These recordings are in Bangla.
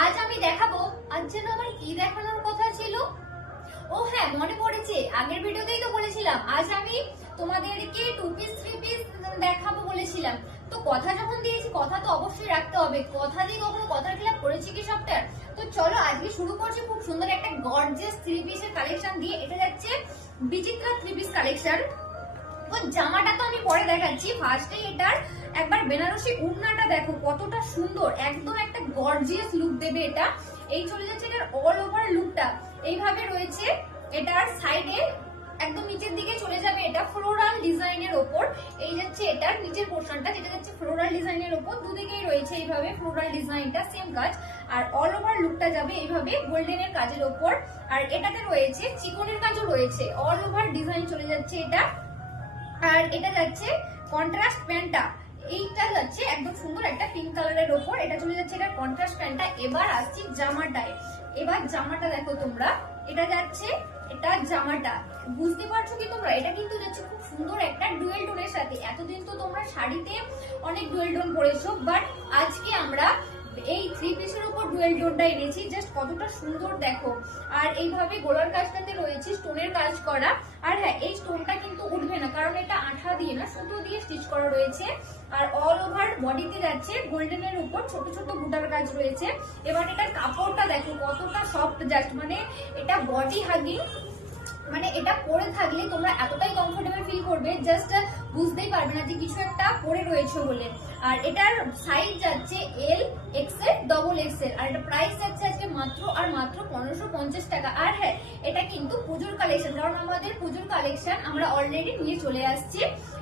আজ আমি দেখাবো, আজ যেন আমার কি দেখানোর কথা ছিল। ও হ্যাঁ, মনে পড়েছে, আগের ভিডিওতেই তো বলেছিলাম আজ আমি তোমাদেরকে 2 পিস 3 পিস দেখাবো বলেছিলাম। তো কথা যখন দিয়েছি কথা তো অবশ্যই রাখতে হবে, কথা দিয়ে কখনো কথার খেলাপ করেছি কি সপ্তাহ। তো চলো আজকে শুরু করছি খুব সুন্দর একটা গর্জিয়াস 3 পিসের কালেকশন দিয়ে। এটা যাচ্ছে বিচিত্রা 3 পিস কালেকশন। তো জামাটা তো আমি পরে দেখাচ্ছি, ফার্স্টে এটার একবার বেনারসি উড়নাটা দেখো কতটা সুন্দর, একদম একটা গর্জিয়াস লুক দেবে এটা। এই চলে যাচ্ছে এটার অল ওভার লুকটা এইভাবে রয়েছে। এটার সাইডে একদম নিচের দিকে চলে যাবে এটা ফ্লোরাল ডিজাইনের ওপর। এই যাচ্ছে এটার নিচের পোর্শনটা, যেটা যাচ্ছে ফ্লোরাল ডিজাইনের ওপর, দুদিকেই রয়েছে এইভাবে ফ্লোরাল ডিজাইনটা সেম কাজ। আর অল ওভার লুকটা যাবে এইভাবে গোল্ডেনের কাজের ওপর। আর এটাতে রয়েছে চিকনের কাজও রয়েছে, অল ওভার ডিজাইন চলে যাচ্ছে এটা। আর এটা যাচ্ছে কন্ট্রাস্ট প্যান্টটা, এইটা যাচ্ছে একদম সুন্দর একটা পিঙ্ক কালারের ওপর। এটা চলে যাচ্ছে এটা কন্ট্রাস্ট প্যান্টটা। এবার আসছি জামাটায়। এবার জামাটা দেখো তোমরা, এটা যাচ্ছে এটা জামাটা, বুঝতে পারছো কি তোমরা? এটা কিন্তু যাচ্ছে খুব সুন্দর একটা ডুয়েল টোনের সাথে। এতদিন তো তোমরা শাড়িতে অনেক ডুয়েল টোন পরেছো, বাট আজকে আমরা এই 3 পিসের উপর ডুয়েল টোনটা এনেছি। জাস্ট কতটা সুন্দর দেখো। আর এইভাবে গোলার কাজটাতে রয়েছে স্টোনের কাজ করা। আর হ্যাঁ, এই স্টোনটা কিন্তু উঠবে না, কারণ এটা আঠা দিয়ে না, সুতো দিয়ে স্টিচ করা রয়েছে। আর অল ওভার বডিতে যাচ্ছে গোল্ডেনের উপর ছোট ছোট বুটার কাজ রয়েছে। এবার এটার কাপড়টা দেখো কতটা সফট, জাস্ট মানে এটা বডি হাগিং, মানে এটা পরে থাকলে তোমরা এতটাই কমফোর্টেবল ফিল করবে, জাস্ট বুঝতেই পারবে না যে কিছু একটা পরে রয়েছে বলে। আর এটার সাইজ যাচ্ছে এল, এক্সেল, ডবল এক্সেল। আর এটা প্রাইস যাচ্ছে আজকে মাত্র আর মাত্র 1550 টাকা। আর হ্যাঁ, এটা কিন্তু পুজোর কালেকশন, কারণ আমাদের পুজোর কালেকশন আমরা অলরেডি নিয়ে চলে আসছি।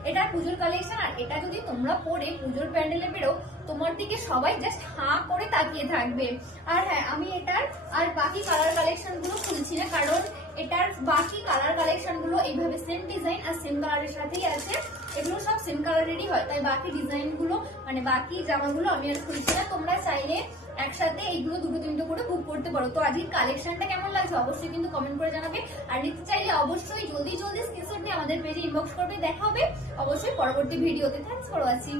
এটা পুজোর কালেকশন। আর এটা যদি তোমরা পরে পুজোর প্যান্ডেলে বেরো, তোমার দিকে সবাই জাস্ট হাঁ করে তাকিয়ে থাকবে। আর হ্যাঁ, আমি এটার আর বাকি কালার কালেকশন গুলো খুলছি না, কারণ এটার বাকি কালার কালেকশন গুলো এইভাবে সেম ডিজাইন আর সেম কালারের সাথেই আছে। এগুলো সব সেম কালারেরই হয়, তাই বাকি ডিজাইন গুলো মানে বাকি জামাগুলো আমি আর খুলছি না। তোমরা চাইলে একসাথে এইগুলো দুটো তিনটে করে বুক করতে পারো। তো আজকের কালেকশনটা কেমন লাগছে অবশ্যই কিন্তু কমেন্ট করে জানাবে। আর নিতে চাইলে অবশ্যই জলদি জলদি স্ক্রিনশট নিয়ে আমাদের পেজে ইনবক্স করবে। দেখা হবে অবশ্যই পরবর্তী ভিডিওতে। Thanks for watching.